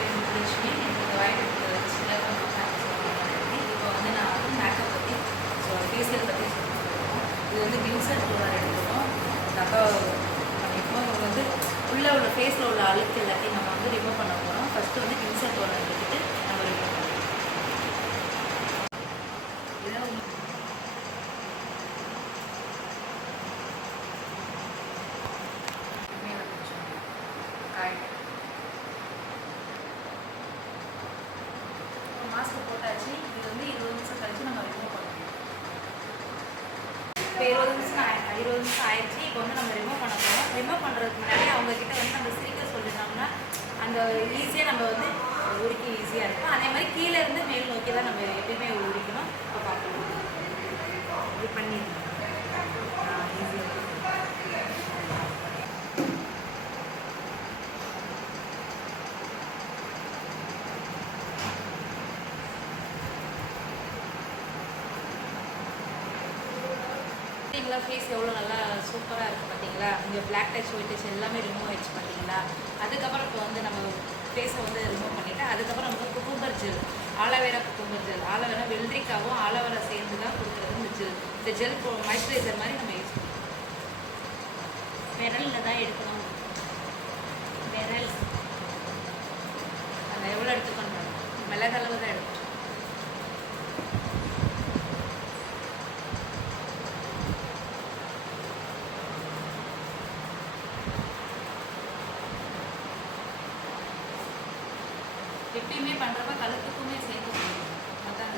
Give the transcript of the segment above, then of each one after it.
பேர் முத்துலட்சுமி. எனக்கு இந்த வாய்ப்பு சிலர் இப்போ வந்து நான் வந்து மேக்கப் பற்றி ஃபேஷியல் பற்றி சொல்லியிருக்கோம். இது வந்து கிளின்சர் டோனர் எடுத்துக்கிறோம். நல்லா பண்ணியிருக்கோம். இது வந்து உள்ளே உள்ள ஃபேஸில் உள்ள அழுக்கு எல்லாத்தையும் நம்ம வந்து ரிமூவ் பண்ண போகிறோம். ஃபஸ்ட்டு வந்து கிளின்சர் டோனர் எடுத்துகிட்டு நம்ம ரிமூவ் பண்ணுறோம். இதான் மாஸ்க் போட்டாச்சு. இது வந்து 20 நிமிஷம் கழிச்சு நம்ம ரிமூவ் பண்ணணும். இப்போ 20 நிமிஷம் ஆயிடுச்சு. இப்போ வந்து நம்ம ரிமூவ் பண்ண போகிறோம். ரிமூவ் பண்ணுறதுக்கு முன்னாடி அவங்கக்கிட்ட வந்து நம்ம சிரிக்க சொல்லிட்டோம்னா அந்த ஈஸியாக நம்ம வந்து உரிக்க ஈஸியாக இருக்கும். அதே மாதிரி கீழே இருந்து மேல் நோக்கி தான் நம்ம எப்பயுமே உரிக்கணும். இப்போ பார்க்கலாம். இது பண்ணிடலாம் ஈஸியாக. பார்த்தீங்களா ஃபேஸ் எவ்வளோ நல்லா சூப்பராக இருக்குது பார்த்தீங்களா? இங்கே பிளாக் டச் ஒயிட் டச் எல்லாமே ரிமூவ் ஆகிடுச்சு பார்த்தீங்களா? அதுக்கப்புறம் இப்போ வந்து நம்ம ஃபேஸை வந்து ரிமூவ் பண்ணிவிட்டு அதுக்கப்புறம் நமக்கு cucumber gel, aloe vera cucumber gel, aloe vera வெள்ளரிக்காவும் ஆலோவேரா சேர்ந்து தான் கொடுக்குறது இந்த ஜெல். இந்த ஜெல் மாய்ஸ்சரைசர் மாதிரி நம்ம யூஸ் பண்ணுவோம். விரலில் தான் எடுக்கணும். விரல் அந்த எவ்வளோ எடுத்துக்கணும்? மிளகளவு தான் எடுக்கணும். எப்பயுமே பண்ணுறப்ப கழுத்துக்குமே சேர்த்து போடணும். அதான்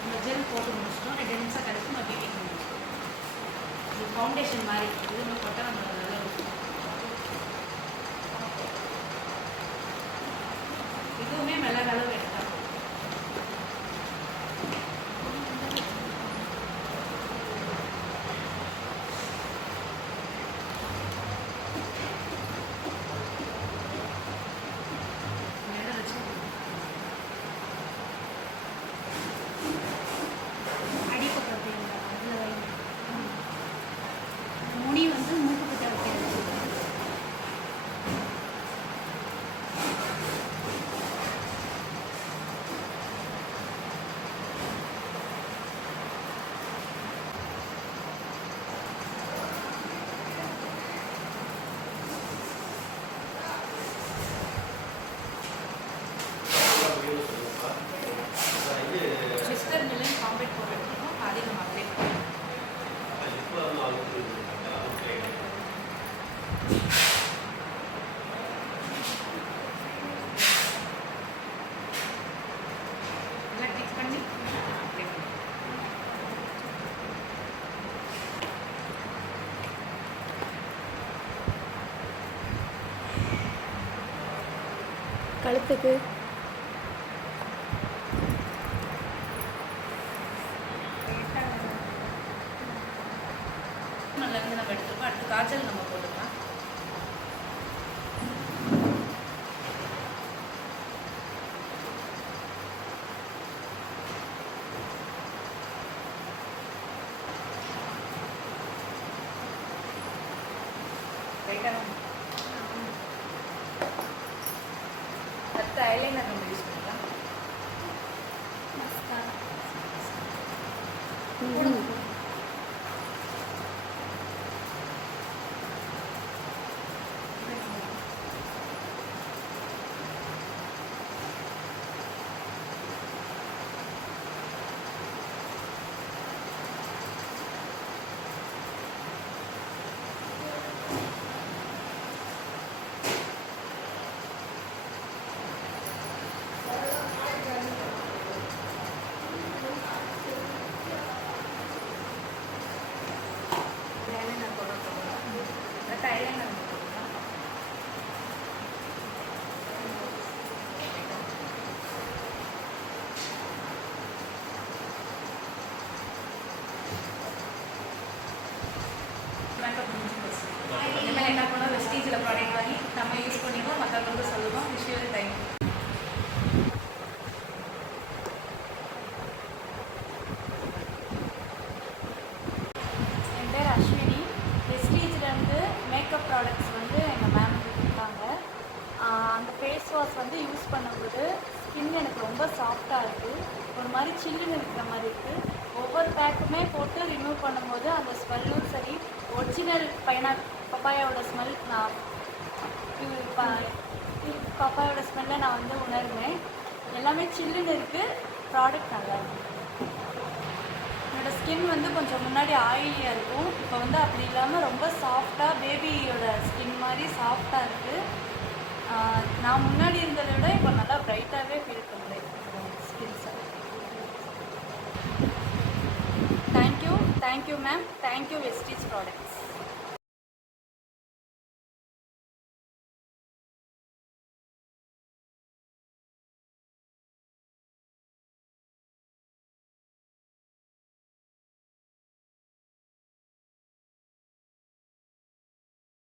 நம்ம ஜெல் போட்டு முடிச்சிட்டோம். 2 நிமிஷம் கழிச்சு நம்ம பிபி முடிச்சிட்டோம். இது ஃபவுண்டேஷன் மாதிரி இது நம்ம போட்டால் நம்ம நல்லா இருக்கும். இதுவுமே மிளகளவு எடுத்தால் கழுத்துக்கு நல்லா இருந்து நம்ம எடுத்துருக்கோம். அடுத்து காய்ச்சல் நம்ம போட்டுக்கலாம். அடுத்து ஐலைனர் நம்ம யூஸ் பண்ணிக்கலாம். இனிமேல் என்ன பண்ணோம், வெஸ்டீஜில் ப்ராடக்ட் வாங்கி நம்ம யூஸ் பண்ணிடுவோம், மற்றவங்களுக்கு சொல்லுவோம். Wish you thank you. சில்லுன்னு இருக்கிற மாதிரி இருக்குது. ஒவ்வொரு பேக்குமே போட்டு ரிமூவ் பண்ணும்போது அந்த ஸ்மெல்லும் சரி, ஒரிஜினல் பப்பாயாவோட ஸ்மெல் நான் பப்பாயோட ஸ்மெல்லை நான் வந்து உணர்ந்தேன். எல்லாமே சில்லுன்னு இருக்குது. ப்ராடக்ட் நல்லா இருக்குது. என்னோடய ஸ்கின் வந்து கொஞ்சம் முன்னாடி ஆயிலியாக இருக்கும், இப்போ வந்து அப்படி இல்லாமல் ரொம்ப சாஃப்டாக பேபியோட ஸ்கின் மாதிரி சாஃப்டாக இருக்குது. நான் முன்னாடி இருந்ததை விட இப்போ நல்லா ப்ரைட்டாகவே ஃபீல் பண்ணுறேன் ஸ்கின்ஸை. Thank you ma'am, thank you Vestige products.